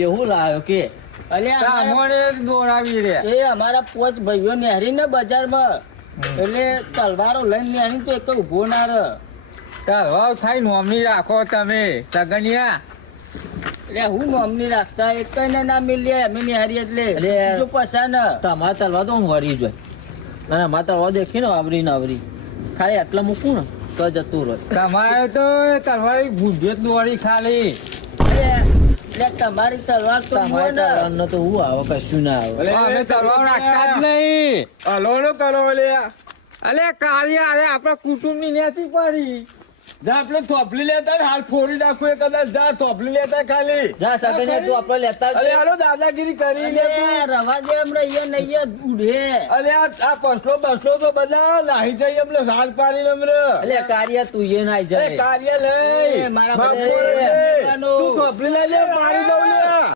એવું લાવ્યો કે અમારા પોચ ભાઈઓ નેહરી ને બજારમાં એટલે તલવારો લઈને નેહરી તો એક ઉભો ના રહે. તલવાર થાય નોમની રાખો તમે સગનિયા. એટલે હું નોમની રાખતા એક ને ના મિલીએ અમે નેહરી એટલે બીજું પસંદ તમારે તલવા તો હું વળી જોઈ અને અમારે તલવા દેખી ને આવરી ને આવરી ખાલી આટલા મૂકું ને તો જતું રહે. તમારે તો તલવાર બુદ્ધિ દોડી ખાલી. એટલે તમારી તલવાર તો તમારે તલવારનો તો હું આવે કશું ના આવે. અમે તલવાર રાખતા જ નહીં. હલો નો કરો લે અલે કાળિયા અરે આપડે કુટુંબ ની નેચી પડી. જા આપણે થોપલી લેતા હોય, હાલ ફોડી નાખું એ કદાચ જા થોપલી લેતા ખાલી. જા સગને તું આપણે લેતા અરે હાલો દાદાગીરી કરી લે તું. રવા દે એમ રહીએ નહીં ઉડે. અરે આ પસલો બસલો તો બધા નાહી જઈએ અમને હાલ પાડી અમને. એટલે કાર્ય તું એ ના એ જાય કાર્ય લઈ મારા બાપ બધે રે. લેવાનો. તું થોપલી લઈ લે મારી દઉં લે.